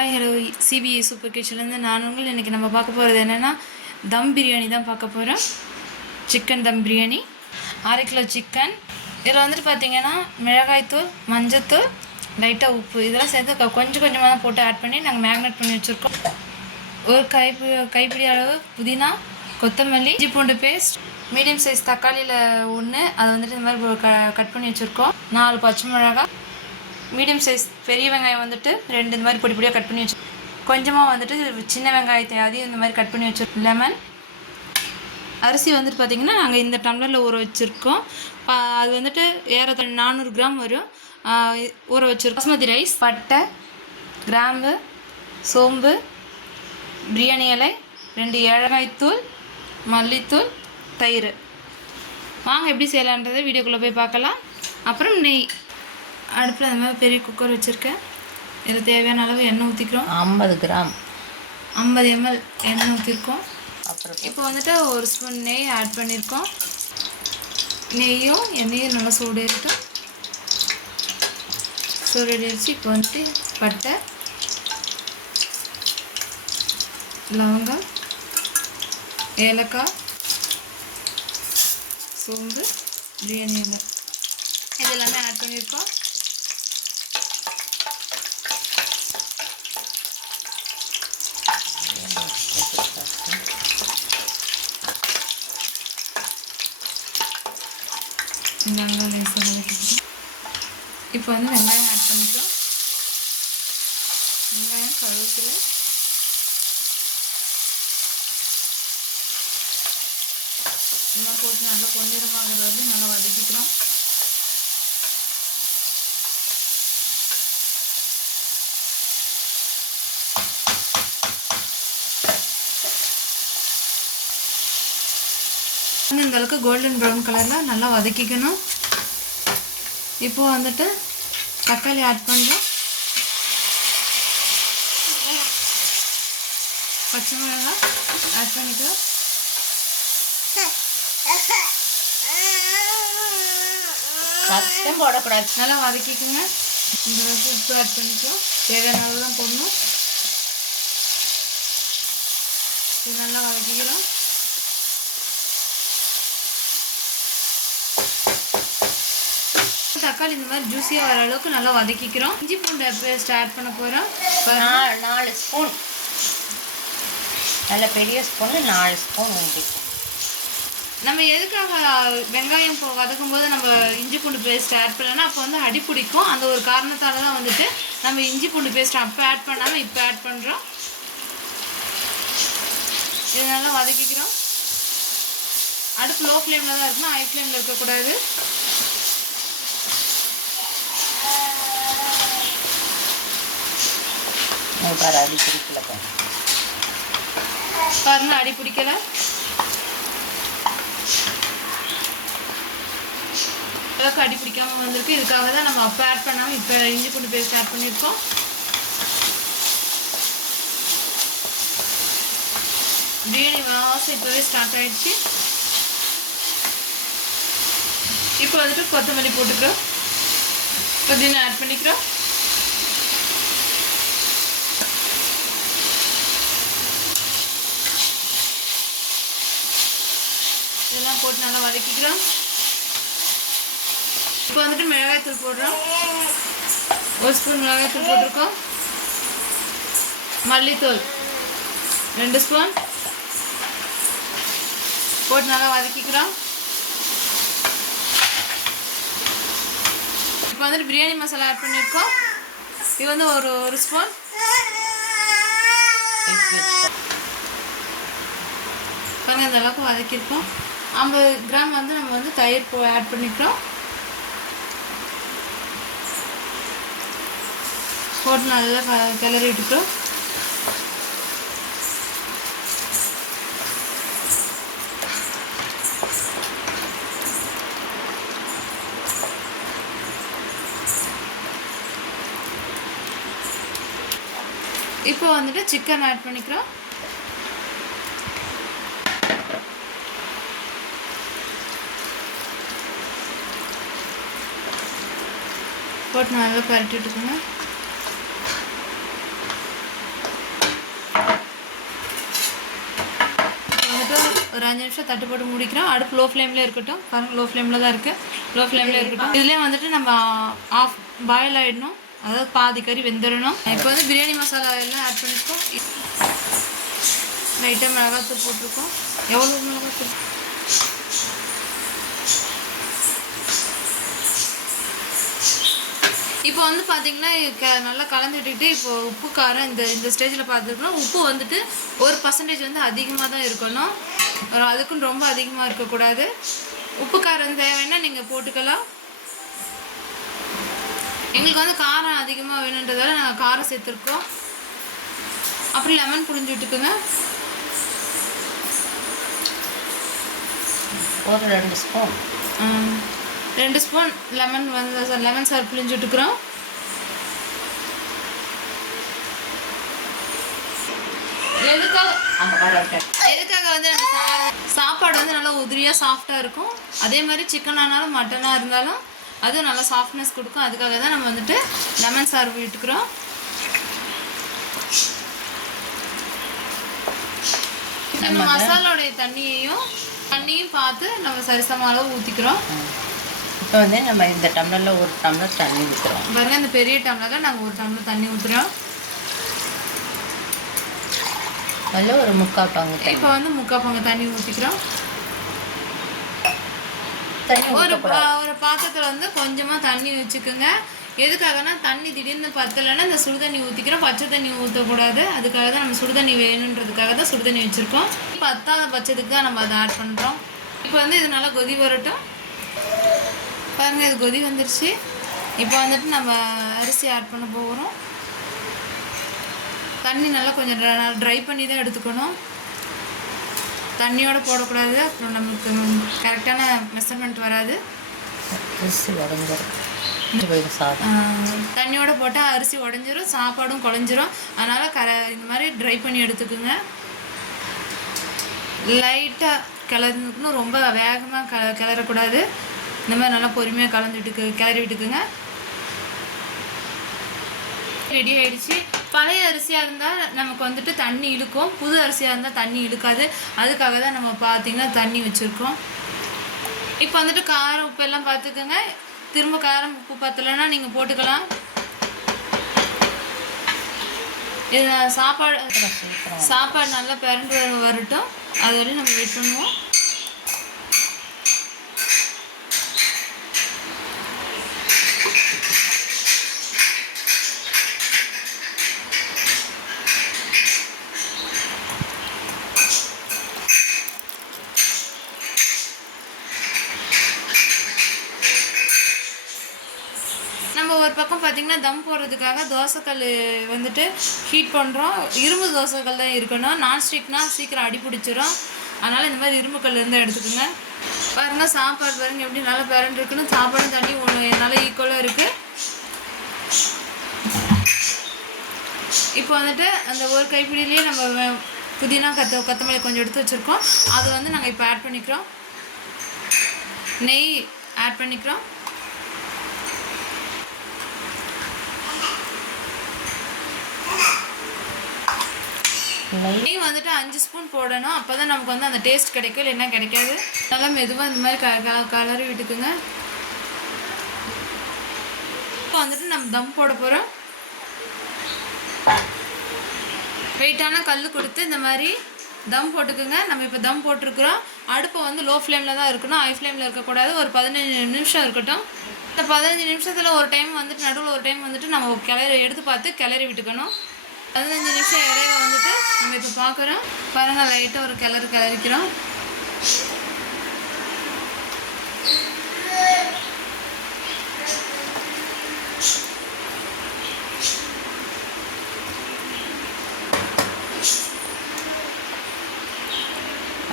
Hi hello CBE super கிச்சன்லேருந்து நான் இன்றைக்கி நம்ம பார்க்க போகிறது என்னென்னா தம் பிரியாணி தான் பார்க்க போகிறோம். சிக்கன் தம் பிரியாணி 6 கிலோ சிக்கன். இதில் வந்துட்டு பார்த்திங்கன்னா மிளகாய்த்தூள், மஞ்சத்தூள், லைட்டாக உப்பு இதெல்லாம் சேர்த்து கொஞ்சம் கொஞ்சமாக தான் போட்டு ஆட் பண்ணி நாங்கள் மேக்னேட் பண்ணி வச்சுருக்கோம். ஒரு கைப்பிடி அளவு புதினா, கொத்தமல்லி, இஞ்சி பூண்டு பேஸ்ட், மீடியம் சைஸ் தக்காளியில் ஒன்று அதை வந்துட்டு இந்த மாதிரி கட் பண்ணி வச்சுருக்கோம். 4 பச்சை மிளகாய், மீடியம் சைஸ் பெரிய வெங்காயம் வந்துட்டு 2 இந்த மாதிரி பொடி பொடியாக கட் பண்ணி வச்சு, கொஞ்சமாக வந்துட்டு சின்ன வெங்காயத்தை அதையும் இந்த மாதிரி கட் பண்ணி வச்சுருக்கோம். லெமன், அரிசி வந்துட்டு பார்த்திங்கன்னா நாங்கள் இந்த டம்ளரில் ஊற வச்சுருக்கோம். அது வந்துட்டு 400 கிராம் வரும் ஊற வச்சுருக்கோம். பாஸ்மதி ரைஸ், பட்டை, கிராம்பு, சோம்பு, பிரியாணி இலை, 2 ஏலக்காய்த்தூள், மல்லித்தூள், தயிர். வாங்க எப்படி செய்யலான்றதை வீடியோக்குள்ளே போய் பார்க்கலாம். அப்புறம் நெய். அடுப்பில் அந்த மாதிரி பெரிய குக்கர் வச்சுருக்கேன். இதில் தேவையான அளவு எண்ணெய் ஊற்றிக்கிறோம். 50 கிராம் 50 ml எண்ணெய் ஊற்றிருக்கோம். அப்புறம் இப்போ வந்துட்டு ஒரு ஸ்பூன் நெய் ஆட் பண்ணியிருக்கோம். நெய்யும் எண்ணெயும் நல்லா சூடேறிட்டோம். சூடேறிச்சு. இப்போ வந்துட்டு பட்டை, லவங்கம், ஏலக்காய், சோம்பு, பிரியாணி இலை இது எல்லாமே ஆட் பண்ணியிருக்கோம். இப்போ வந்து வெங்காயம் ஆட் பண்ணிக்கிறோம். வெங்காயம், கருவேப்பிலை, இதெல்லாம் போட்டு நல்லா பொன்னிறமாகிற வரைக்கும் நல்லா வதக்கிக்கிறோம். இந்த அளவுக்கு கோல்டன் ப்ரௌன் கலரில் நல்லா வதக்கிக்கணும். இப்போ வந்துட்டு தக்காளி ஆட் பண்ணுறோம். பச்சை மிளகாய் ஆட் பண்ணிக்கிறோம். போடக்கூடாது, நல்லா வதக்கிக்கோங்க. இந்த அளவுக்கு உப்பு ஆட் பண்ணிக்கிறோம். தேவையான அளவு தான் போடணும். இது நல்லா வதக்கிக்கிறோம். தக்காளி இந்த மாதிரி ஜூஸியாக வர அளவுக்கு நல்லா வதக்கிக்கிறோம். இஞ்சி பூண்டு பேஸ்ட் ஆட் பண்ண போகிறோம். 4 ஸ்பூன், நல்ல பெரிய ஸ்பூன் 4 ஸ்பூன் ஊற்றிக்கும். நம்ம எதுக்காக வெங்காயம் இப்போ வதக்கும் போது நம்ம இஞ்சி பூண்டு பேஸ்ட் ஆட் பண்ணலன்னா அப்போ வந்து அடி பிடிக்கும். அந்த ஒரு காரணத்தால் தான் வந்துட்டு நம்ம இஞ்சி பூண்டு பேஸ்ட் அப்போ ஆட் பண்ணாமல் இப்போ ஆட் பண்ணுறோம். இது நல்லா வதக்கிக்கிறோம். அடுப்பு லோ ஃப்ளேமில் தான் இருக்கணும், ஹை ஃப்ளேமில் இருக்கக்கூடாது. அடி பிடிக்கல பாருங்க, அடி பிடிக்கல. அளவுக்கு அடி பிடிக்காமல் வந்திருக்கு. இதுக்காக தான் நம்ம அப்போ ஆட் பண்ணாமல் இப்போ இஞ்சி பூண்டு பேஸ்ட் ஆட் பண்ணியிருக்கோம். பிரியாணி வாசம் இப்போவே ஸ்டார்ட் ஆகிடுச்சு. இப்போ வந்துட்டு கொத்தமல்லி போட்டுக்கிறோம். புதினா ஆட் பண்ணிக்கிறோம். இதெல்லாம் போட்டு நல்லா வதக்கிக்கிறோம். இப்போ வந்துட்டு மிளகாய்த்தூள் போடுறோம். 1 ஸ்பூன் மிளகாய்த்தூள் போட்டிருக்கோம். மல்லித்தூள் 2 ஸ்பூன் போட்டு நல்லா வதக்கிக்கிறோம். இப்போ வந்துட்டு பிரியாணி மசாலா ஆட் பண்ணியிருக்கோம். இது வந்து ஒரு ஸ்பூன். பாருங்க, இந்த அளவுக்கு வதக்கியிருக்கோம். 50 கிராம் வந்து நம்ம வந்து தயிர் ஆட் பண்ணிக்கிறோம். போட்டு நல்லா கிளறி விட்டுக்கிறோம். இப்போ வந்துட்டு சிக்கன் ஆட் பண்ணிக்கிறோம். போட்டு நல்லா பரட்டி விட்டுக்கோங்க. 5 நிமிஷம் தட்டு போட்டு முடிக்கிறோம். அடுப்பு லோ ஃப்ளேம்லேயே இருக்கட்டும். பாருங்கள் லோ ஃப்ளேமில் தான் இருக்குது. லோ ஃப்ளேம்லேயே இருக்கட்டும். இதுலேயே வந்துட்டு நம்ம ஆஃப் பாயில் ஆகிடணும். அதாவது பாதி கறி வெந்துடணும். இப்போ வந்து பிரியாணி மசாலா எல்லாம் ஆட் பண்ணியிருக்கோம். லைட்டாக மிளகாத்தூள் போட்டிருக்கோம். எவ்வளோ மிளகாத்தூள்? இப்போ வந்து பார்த்தீங்கன்னா நல்லா கலந்து விட்டுக்கிட்டு இப்போ உப்பு காரம் இந்த ஸ்டேஜில் பார்த்துருக்கணும். உப்பு வந்துட்டு 1% வந்து அதிகமாக தான் இருக்கணும். அதுக்குன்னு ரொம்ப அதிகமாக இருக்கக்கூடாது. உப்பு காரம் தேவைன்னா நீங்கள் போட்டுக்கலாம். எங்களுக்கு வந்து காரம் அதிகமாக வேணுன்றதால நாங்கள் காரம் சேர்த்துருக்கோம். அப்படி லெமன் புழிஞ்சு விட்டுக்குங்க. ஒரு 2 ஸ்பூன் லெமன் சாறு புழிஞ்சு விட்டுக்கிறோம். எதுக்காக வந்து சாப்பாடு வந்து நல்லா உதிரியாக சாஃப்டாக இருக்கும். அதே மாதிரி சிக்கன் ஆனாலும் மட்டனாக இருந்தாலும் அதுவும் நல்லா சாஃப்ட்னஸ் கொடுக்கும். அதுக்காக தான் நம்ம வந்துட்டு லெமன் சாறு விட்டுக்கிறோம். நம்ம மசாலாவுடைய தண்ணியும் பார்த்து நம்ம சரிசம அளவு ஊற்றிக்கிறோம். இப்போ வந்து நம்ம இந்த டம்ளரில் 1 டம்ளர் தண்ணி ஊற்றுறோம். பாருங்க, இந்த பெரிய டம்ளரில் நாங்கள் 1 டம்ளர் தண்ணி ஊற்றுறோம். அதில் ஒரு 3/4 பங்கு தண்ணி. இப்போ வந்து 3/4 பங்கு தண்ணி ஊற்றிக்கிறோம். ஒரு பாத்திரத்தில் வந்து கொஞ்சமாக தண்ணி வச்சுக்கோங்க. எதுக்காகனா தண்ணி திடீர்னு பத்தலைன்னா இந்த சுடுதண்ணி ஊற்றிக்கிறோம். பச்சை தண்ணி ஊற்றக்கூடாது. அதுக்காக தான் நம்ம சுடுதண்ணி வேணுன்றதுக்காக தான் சுடுதண்ணி வச்சுருக்கோம். பத்தாத பட்சத்துக்கு தான் நம்ம அதை ஆட் பண்ணுறோம். இப்போ வந்து இது நல்லா கொதி வரட்டும். பாருங்கள், இது கொதி வந்துருச்சு. இப்போ வந்துட்டு நம்ம அரிசி ஆட் பண்ண போகிறோம். தண்ணி நல்லா கொஞ்சம் ட்ரை பண்ணி தான் எடுத்துக்கணும். தண்ணியோடு போடக்கூடாது. அப்புறம் நமக்கு கரெக்டான மெஷர்மெண்ட் வராது. அரிசி உடஞ்சிரும். தண்ணியோடு போட்டால் அரிசி உடஞ்சிரும், சாப்பாடும் குழஞ்சிரும். அதனால் இந்த மாதிரி ட்ரை பண்ணி எடுத்துக்குங்க. லைட்டாக கிளறிக்கணும். ரொம்ப வேகமாக கிளறக்கூடாது. இந்த மாதிரி நல்லா பொறுமையாக கிளறி விட்டுக்குங்க. ரெடி ஆகிடுச்சு. பழைய அரிசியாக இருந்தால் நமக்கு வந்துட்டு தண்ணி இழுக்கும். புது அரிசியாக இருந்தால் தண்ணி இழுக்காது. அதுக்காக தான் நம்ம பார்த்திங்கன்னா தண்ணி வச்சுருக்கோம். இப்போ வந்துட்டு காரம் உப்பு எல்லாம் பார்த்துக்கோங்க. திரும்ப காரம் உப்பு பத்தலைன்னா நீங்கள் போட்டுக்கலாம். இது சாப்பாடு நல்லா பிறண்டு வரட்டும். அது வரையும் நம்ம வெயிட் பண்ணுவோம். நம்ம ஒரு பக்கம் பார்த்திங்கன்னா தம் போடுறதுக்காக தோசைக்கல் வந்துட்டு ஹீட் பண்ணுறோம். இரும்பு தோசைக்கல் தான் இருக்கணும். நான்ஸ்டிக்னால் சீக்கிரம் அடி பிடிச்சிரும். அதனால் இந்த மாதிரி இரும்பு கல் இருந்தால் எடுத்துக்கோங்க. பாருங்கள், சாப்பாடு பாருங்கள் எப்படி நல்லா பிறண்டு இருக்குன்னு. சாப்பாடும் தண்ணி நல்லா ஈக்குவலாக இருக்குது. இப்போ வந்துட்டு அந்த ஒரு கைப்பிடியிலேயே நம்ம புதினா கொத்தமல்லி கொஞ்சம் எடுத்து வச்சுருக்கோம். அது வந்து நாங்கள் இப்போ ஆட் பண்ணிக்கிறோம். நெய் ஆட் பண்ணிக்கிறோம். நெய் வந்துட்டு 5 ஸ்பூன் போடணும். அப்போ தான் நமக்கு வந்து அந்த டேஸ்ட் கிடைக்கும், இல்லைன்னா கிடைக்காது. நல்லா மெதுவாக இந்த மாதிரி கலரி விட்டுக்குங்க. இப்போ வந்துட்டு நம்ம தம் போட போகிறோம். வெயிட்டான கல் கொடுத்து இந்த மாதிரி தம் போட்டுக்குங்க. நம்ம இப்போ தம் போட்டிருக்கிறோம். அடுப்பை வந்து லோ ஃப்ளேமில் தான் இருக்கணும். ஹை ஃப்ளேமில் இருக்கக்கூடாது. ஒரு 15 நிமிஷம் இருக்கட்டும். இந்த 15 நிமிஷத்தில் ஒரு டைம் வந்துட்டு நடுவில் ஒரு டைம் வந்துட்டு நம்ம எடுத்து பார்த்து கிளறி விட்டுக்கணும். 15 நிமிஷம் இடையில வந்துட்டு நம்ம இப்போ பார்க்குறோம். பாருங்கள், லைட்டாக ஒரு கிளறிக்கிறோம்.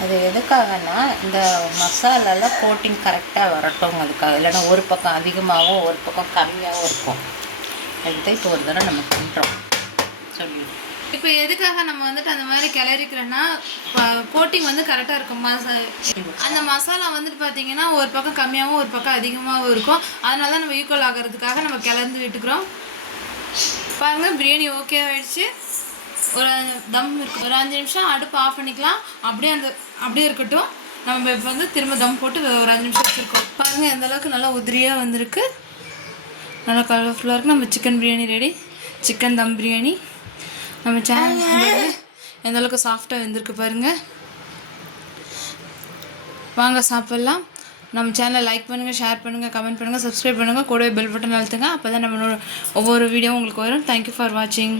அது எதுக்காகனா இந்த மசாலாலாம் கோட்டிங் கரெக்டாக வரட்டும். அதுக்காக. இல்லைன்னா ஒரு பக்கம் அதிகமாகவும் ஒரு பக்கம் கம்மியாகவும் இருக்கும். அதுதான் இப்போ ஒரு தடவை நம்ம பண்ணுறோம். சொல்லி இப்போ எதுக்காக நம்ம வந்துட்டு அந்த மாதிரி கிளறிக்கிறோன்னா கோட்டிங் வந்து கரெக்டாக இருக்கும். அந்த மசாலா வந்துட்டு பார்த்தீங்கன்னா ஒரு பக்கம் கம்மியாகவும் ஒரு பக்கம் அதிகமாகவும் இருக்கும். அதனால தான் நம்ம ஈக்குவல் ஆகிறதுக்காக நம்ம கிளந்து விட்டுக்கிறோம். பாருங்கள், பிரியாணி ஓகே ஆகிடுச்சு. ஒரு தம் இருக்கு, ஒரு 5 நிமிஷம் அடுப்பு ஆஃப் பண்ணிக்கலாம். அப்படியே இருக்கட்டும். நம்ம இப்போ வந்து திரும்ப தம் போட்டு ஒரு 5 நிமிஷம் வச்சுருக்கோம். பாருங்கள் எந்த அளவுக்கு நல்லா உதிரியாக வந்திருக்கு, நல்லா கலர்ஃபுல்லாக இருக்குது. நம்ம சிக்கன் பிரியாணி ரெடி. சிக்கன் தம் பிரியாணி நம்ம சேனல் எந்த அளவுக்கு சாஃப்டாக வெந்திருக்கு பாருங்கள். வாங்க சாப்பிட்லாம். நம்ம சேனலை லைக் பண்ணுங்கள், ஷேர் பண்ணுங்கள், கமெண்ட் பண்ணுங்கள், சப்ஸ்கிரைப் பண்ணுங்கள், கூடவே பெல் பட்டன் அழுத்துங்க. அப்போ தான் நம்மளோட ஒவ்வொரு வீடியோவும் உங்களுக்கு வரும். தேங்க்யூ ஃபார் வாட்சிங்.